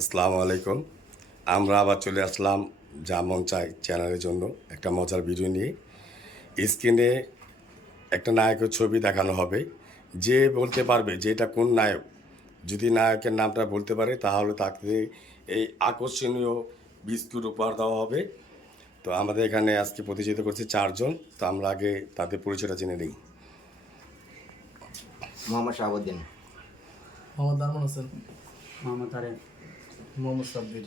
আসসালামু আলাইকুম। আমরা আবার চলে আসলাম জামন চাই চ্যানেলের জন্য একটা মজার ভিডিও নিয়ে। স্ক্রিনে একটা নায়কের ছবি দেখানো হবে। যে বলতে পারবে যে এটা কোন নায়ক। যদি নায়কের নামটা বলতে পারে তাহলে তাকে এই আকর্ষণীয় বিস্কুট উপহার দেওয়া হবে। তো আমাদের এখানে আজকে প্রতিযোগিতা করছে চারজন। তো আমরা আগে তাদের পরিচয়টা জেনে নিই। মোহাম্মদ শাহাবুদ্দিন। মোহাম্মদ আরমান হোসেন। মোহাম্মদ আরেফ। মোহাম্মদ সাব্বির।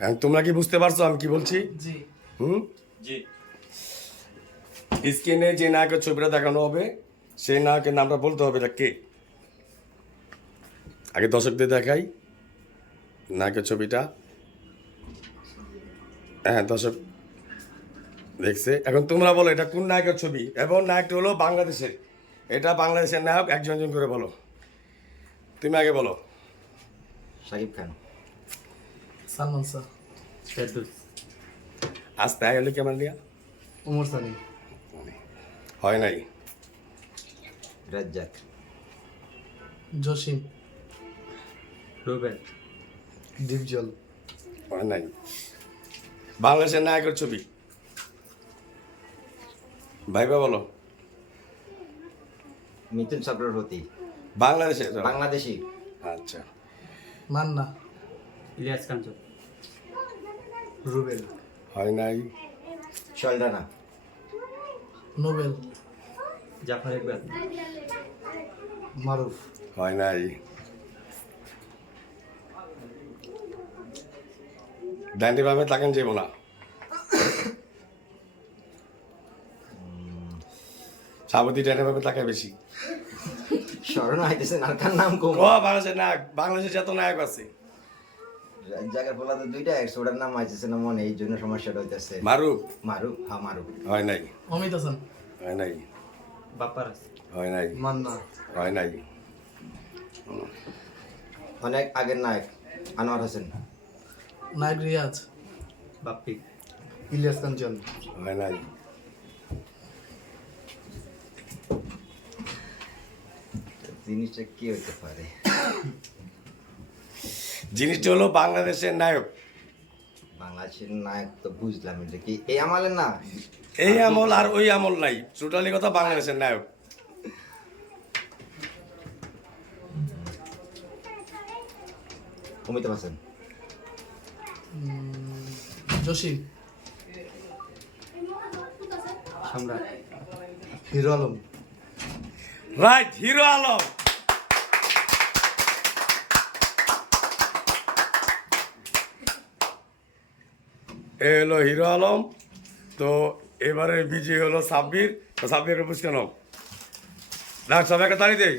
এখন তোমরা কি বুঝতে পারছ আমি কি বলছি? জি। হুম? জি। স্ক্রিনে যে নায়কের ছবিটা দেখানো হবে সেই নায়কের নামটা বলতে হবে এটা কে? আগে দর্শকদের দেখাই নায়কের ছবিটা। হ্যাঁ দর্শক দেখছে। এখন তোমরা বলো এটা কোন নায়কের ছবি? এবং নায়কটা হলো বাংলাদেশের। এটা বাংলাদেশের নায়ক একজন একজন করে বলো। তুমি আগে বলো। শাকিব খান। সালমান শাহ ফেরদুস। আজ তাই হলে ক্যামেরা নিয়ে? উমর সানি। হয় নাই? রাজ্জাক। জসিম। রুবেল। দীপজল। হয় নাই? বাংলাদেশের নায়কের ছবি। ভাইবা বলো। মিথুন চক্রবর্তী। বাংলাদেশের? বাংলাদেশি। আচ্ছা। মান্না। ইলিয়াস কাঞ্চন রুবেল। হয় নাই। শলডানা নোবেল। জাফর ইকবাল। মারুফ। হয় নাই। ডান্ডি ভাবে তাকেন যাব না সাবতী ডান্ডি ভাবে তাকে বেশি। স্মরণ আইতেছে নারকার নাম কম? ও বাংলাদেশের নায়ক। বাংলাদেশের যত নায়ক আছে। রাজ্জাকের বলা তো দুইটা একশো ওটার নাম আইতেছে না মনে এই জন্য সমস্যাটা হইতেছে। মারুফ? মারুফ হ্যাঁ মারুফ। হয় নাই? অমিত হাসান। হয় নাই? বাপ্পারাস হয় নাই? মান্না। হয় নাই? অনেক আগের নায়ক আনোয়ার হোসেন। নায়ক রিয়াজ। বাপ্পি। ইলিয়াস কাঞ্চন হয় নাই? জিনিসটা কি হইতে পারে? জিনিসটা হলো বাংলাদেশের নায়ক। বাংলাদেশের নায়ক তো বুঝলাম এটা কি এই আমলের না? এই আমল আর ওই আমল নাই টোটালি কথা বাংলাদেশের নায়ক। Amitabh Hasan. Jasim. Samrat. Hero Alam right hero Alam. এ হলো হিরো আলম, তো এবারে বিজয়ী হলো সাব্বির। সাব্বির পুরস্কার নাও ডাক সবাইকে তাড়ি দেয়